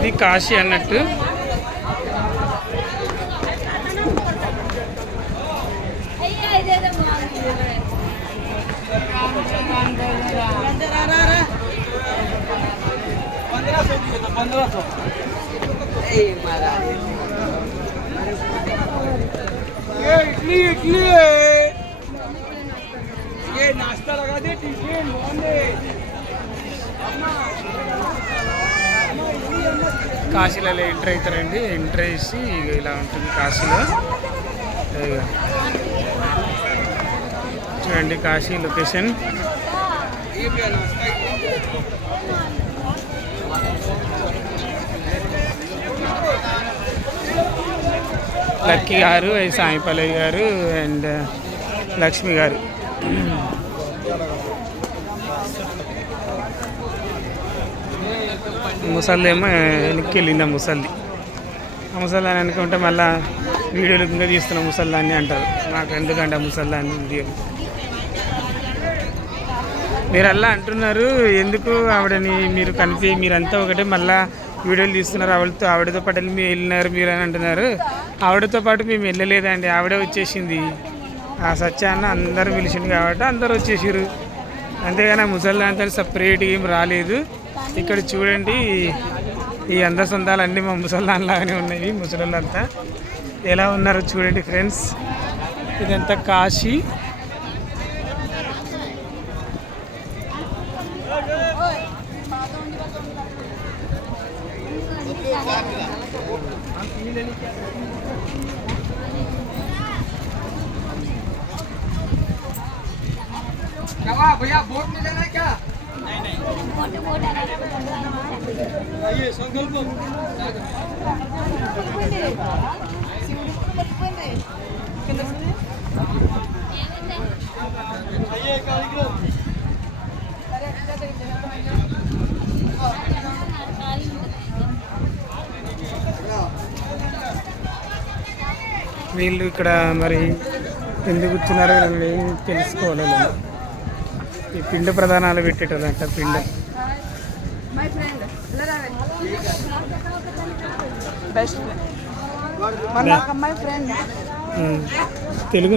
ఇది కాశీ అన్నట్టు. इडली इडली ये नाश्ता लगा दे टिफिन కాశీలలో ఎంటర్ అవుతారండి. ఎంటర్ వేసి ఇలా ఉంటుంది కాశీలో. చూడండి కాశీ లొకేషన్. లక్కీ గారు, సాయిపల్లవి గారు అండ్ లక్ష్మి గారు. ముసల్దేమో వెనక్కి వెళ్ళింది. ఆ ముసల్దాన్ని అనుకుంటే మళ్ళీ వీడియోలు ఇంకా తీస్తున్న ముసల్దాన్ని అంటారు. నాకు ఎందుకంటే ఆ ముసల్దాన్ని వీడియో మీరు అలా అంటున్నారు. ఎందుకు ఆవిడని మీరు మీరంతా ఒకటే మళ్ళీ వీడియోలు తీస్తున్నారు. ఆవిడతో పాటు వెళ్ళి మీరు వెళ్ళినారు మీరు అని అంటున్నారు. ఆవిడతో పాటు మేము వెళ్ళలేదండి, ఆవిడే వచ్చేసింది. ఆ సత్యాన్న అందరూ పిలిచింది కాబట్టి అందరూ వచ్చేసారు. అంతేగాని ముసల్దాంతో సపరేట్గా ఏం రాలేదు. ఇక్కడ చూడండి ఈ అందరి సొంతాలు అన్నీ మా ముసల్దాన్లాగానే ఉన్నాయి. ముసలోళ్ళంతా ఎలా ఉన్నారో చూడండి ఫ్రెండ్స్. ఇదంతా కాశీ. भैया बोट में लेना है क्या? नहीं बोट आइए संकल्प आइए कार्यक्रम వీళ్ళు ఇక్కడ మరి ఎందుకు కూర్చున్నారో తెలుసుకోవాలి. ఈ పిండ ప్రధానాలు పెట్టేటదంట. పిండం తెలుగు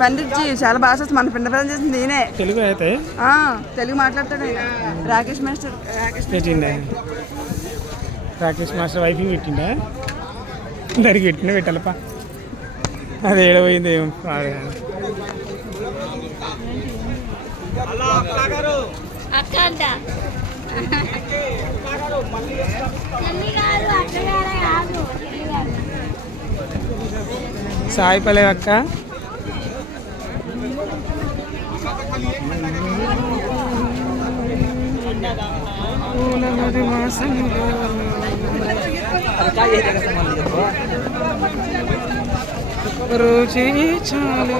పండిత్ జీ చాలా బాగా చేస్తుంది. మన పిండ ప్రధానం చేసింది నేనే. తెలుగు అయితే తెలుగు మాట్లాడతాడు. రాకేష్ మాస్టర్ పెట్టిండా? రాకేష్ మాస్టర్ వైఫింగ్ పెట్టిండా? దానికి పెట్టినా పెట్టాలపా. అది ఏడవైంది ఏమో. సాయిపల్లవి అక్క రోజే చాలు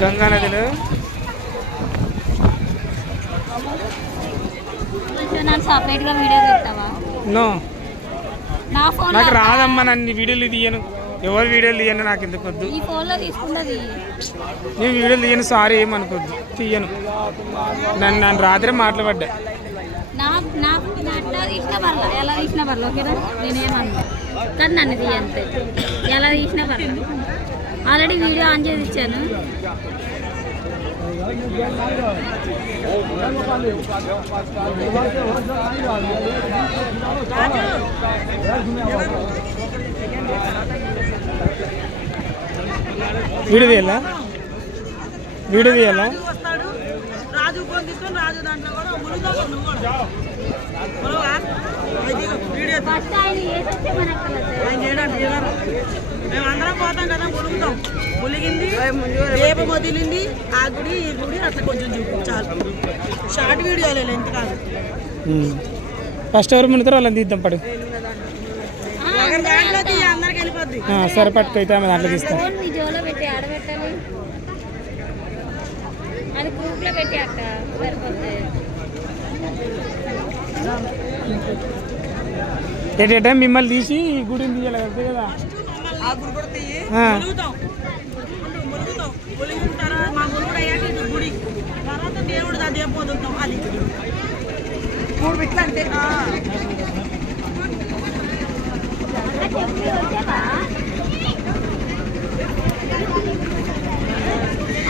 గంగా నదిలో నో నాకు రాదమ్మా. నన్ను వీడియోలు తీయను. ఎవరు వీడియోలు తీయను. నాకు ఎందుకు వద్దు. నేను వీడియోలు తీయను. సారీ ఏమనుకోద్దు. తీయను. నన్ను రాత్రి మాట్లాడ్డా. ఎలా తీసిన పర్లేదు ఓకేనా. నేనేమన్నా కానీ నన్ను తీయంతే ఎలా తీసినా పర్లేదు. ఆల్రెడీ వీడియో ఆన్ చేసి ఇచ్చాను. వీడియో తీయాలా? వీడియో తీయాలా? రాజు ఫోన్ తీసుకొని రాజు దాంట్లో కూడా మేమందరం పోతాం కదా. ములుగుతాం. ములిగింది రేపు వదిలింది ఆ గుడి ఈ గుడి అట్లా కొంచెం చూపించాలి. షార్ట్ వీడియోలే ఎంత కాదు. ఫస్ట్ ఎవరు మునుతారో వాళ్ళని తీద్దాం. పడు దాంట్లో అందరికి వెళ్ళిపోద్ది. సరే పట్టుకైతే ఆమె దాంట్లో తీస్తాం. అది గ్రూప్లో పెట్టి అక్క సరిపోతుంది. ఎటేటా మిమ్మల్ని తీసి ఈ గుడిని తీయాలి అంతే కదా. ఆ గుడి కూడా తీయి ఆ. ములుగుతాం ములిగిన తర్వాత మా ములుగుడు అయ్యాక ఇది గుడి తర్వాత దేవుడు దా దీపం వదులుతాం అది 3 బిట్లు అంతే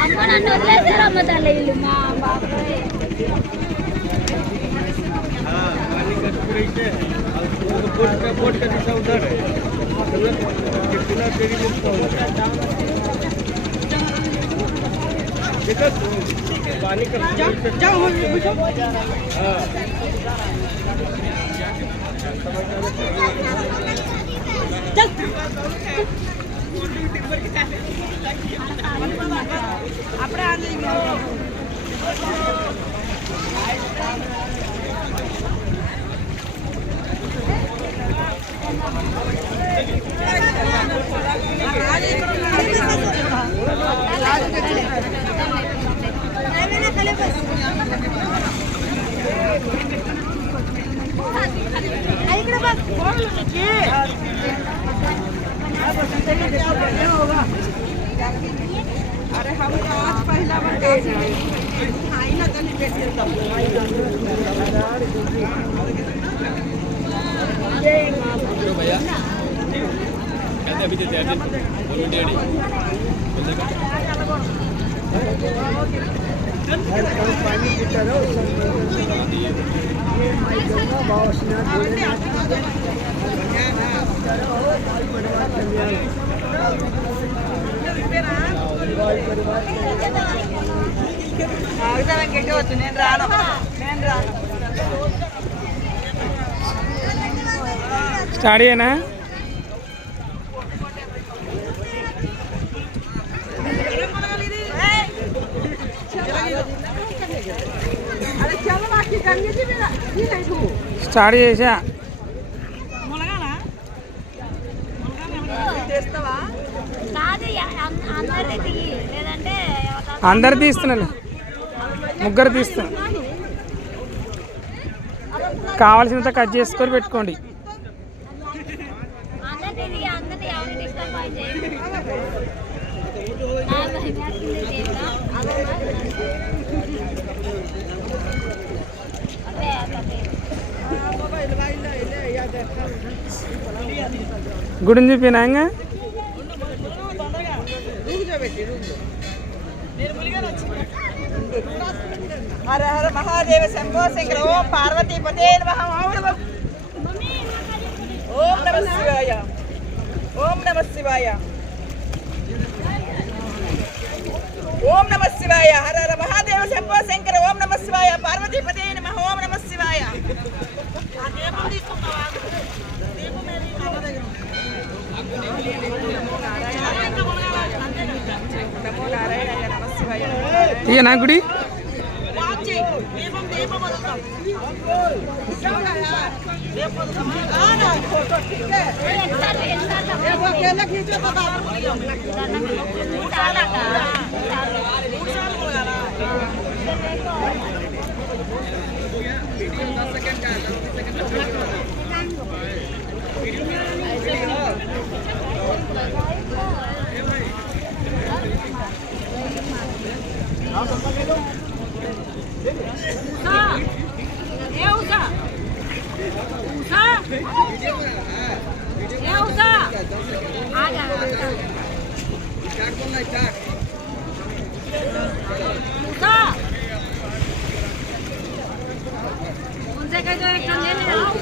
అమ్మ నన్ను వదిలేశారు అమ్మ తల్లి వీళ్ళు మా బాబాయ్. అప్పుడే ఆంజనేయ अरे हम तो आज पहला बार आई ना तो नहीं बैठे भैया कहते अभी देते हैं 2 मिनट पानी पीता रहो నేను రాను స్టార్ట్ అయ్యానా? స్టార్ట్ చేసా. కాదు అందరిది తీయి లేదంటే అందరు తీస్తున్నాను, ముగ్గురు తీస్తాను. కావాల్సినంత కట్ చేసుకొని పెట్టుకోండి. అందరిది ఎవరిని డిస్టర్బ్ అయితే గుడిని చూపినా ఇంకా हर हर महादेव शंभो शंकर ओम पार्वती पते नमः ओम नमः शिवाय ओम नमः शिवाय ओम नमः शिवाय हर हर महादेव शंभो शंकर ओम नमः शिवाय पार्वती पते नमः ओम नमः शिवाय नमो नारायण नमः शिवाय ఇక నా గుడి उनसे कह दो एक ले आओ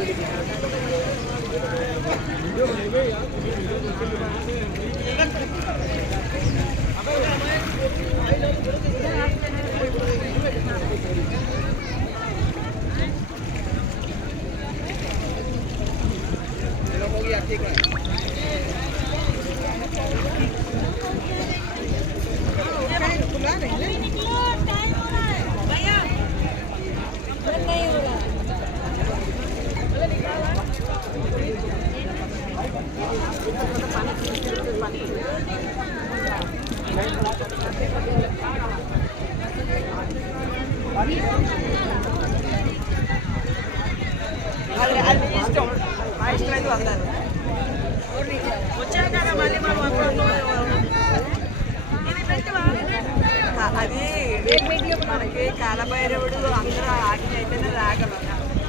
అది ఇష్టం మా ఇష్టం కాలభైరవుడు అందరూ ఆజ్ఞ అయితేనే రాగలం.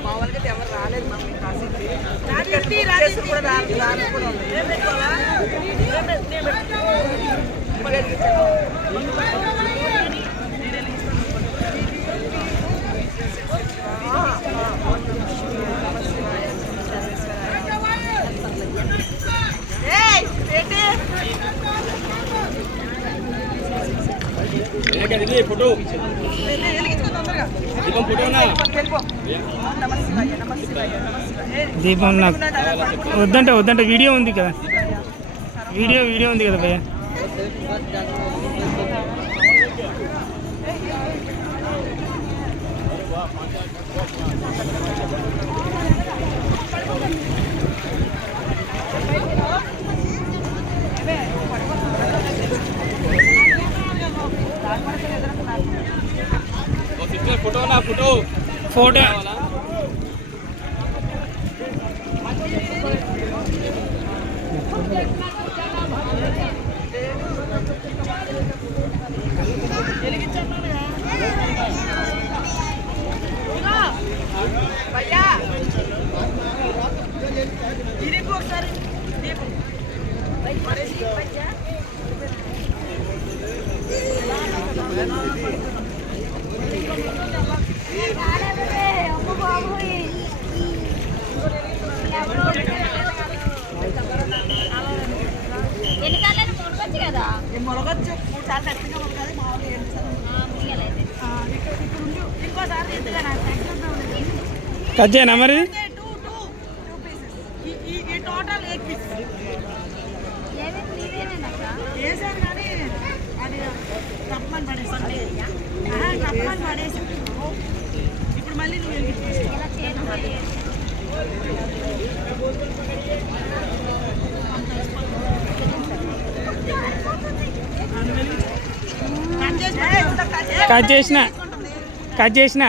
మామూలుగా ఎవరు రాలేదు మనం కాసింది కూడా రాని కూడా ఉంది. ఫోటో దీపం నాకు వద్దంటే వీడియో ఉంది కదా, వీడియో ఉంది కదా భయ్య. ఫోటో ఒకసారి ఎన్నిసార్లు మొలకొచ్చు కదా, మొలగొచ్చు 3 సార్లు ఎత్తుగా మొలగాలి మామూలుగా 7 సార్లు. ఇప్పుడు ఇంకోసారి ఎత్తుగా కట్ చేయనా మరి? టూ పీసెస్ ఈ టోటల్ 8 పీసెస్ వేసాను కానీ అది తప్పమని పడేసాను. ఇప్పుడు మళ్ళీ నువ్వు కట్ చేసిన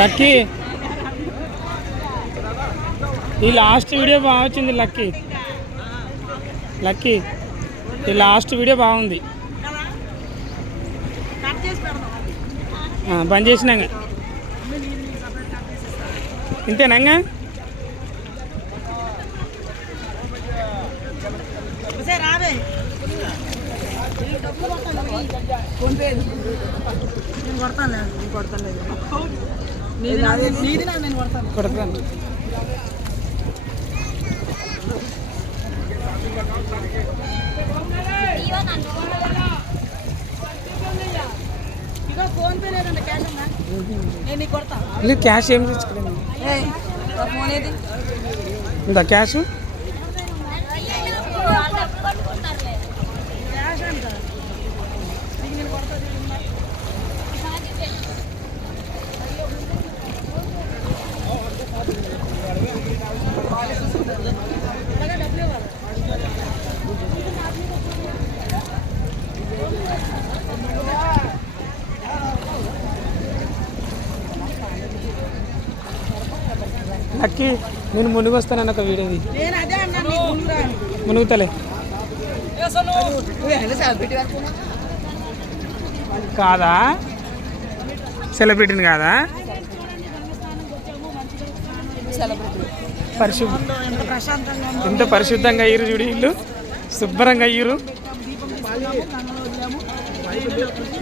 లక్కీ ఈ లాస్ట్ వీడియో బాగా వచ్చింది. లక్కీ ఈ లాస్ట్ వీడియో బాగుంది. బంద్ చేసినాక ఇంతేనా? రావే నేను కొడతాను నేను కొడతాను నీది నేను కొడతాను కొడతాను. ఇక ఫోన్ పే లేదండి క్యాష్ ఉందా నేను నీకు కొడతా ఇది క్యాష్ ఏం తెచ్చుకోలేదు. ఫోన్ ఏది ఉందా క్యాష్? క్యాష్ అంట నీకు నేను కొడతా డబ్బులు ఇవ్వాలి. లక్కీ నేను మునిగి వస్తానని ఒక వీడియోది నేను అదే అన్నా నీకు ముందురా మునుగుతలే కాదా? సెలబ్రిటీని కాదా? పరిశుభ్ర ఎంత ప్రశాంతంగా ఉందో. ఎంత పరిశుద్ధంగా అయ్యారు చూడు ఇల్లు, శుభ్రంగా అయ్యారు. దీపం తీసుకున్నాము గంగలో వదిలాము.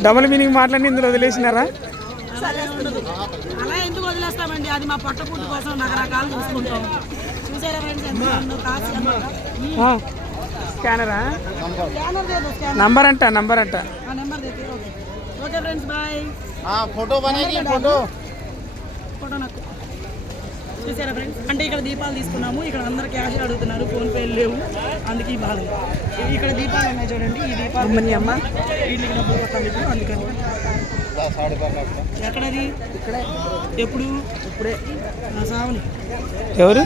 డబుల్ మీనింగ్ మాట్లాడి ఇందులో వదిలేసినారా? అలా ఎందుకు వదిలేస్తామండి, అది మా పొట్టకూటి కోసం రకరకాలు చూసుకుంటాం. చూసారా ఫ్రెండ్స్ ఎంత ఉందో కాస్ట్ అన్నమాట. స్కానరా? స్కానర్ లేదు స్కానర్ నంబర్ అంట నంబర్ అంట. ఆ నెంబర్ దగ్గర okay okay friends bye. Photo बनेगी फोटो ఫోటో నాకు చూసారా ఫ్రెండ్స్. అంటే ఇక్కడ దీపాలు తీసుకున్నాము, ఇక్కడ అందరు క్యాష్ అడుగుతున్నారు, ఫోన్ పే లేవు, అందుకే ఈ బాధ. ఇక్కడ దీపాలు ఉన్నాయి చూడండి, ఈ దీపాలు అమ్మని అమ్మ వీళ్ళకి డబ్బులు కొట్టాలి ఇప్పుడు, అందుకని. ఎక్కడది? ఇక్కడే. ఎప్పుడు? ఇప్పుడే నా సావుని. ఎవరు?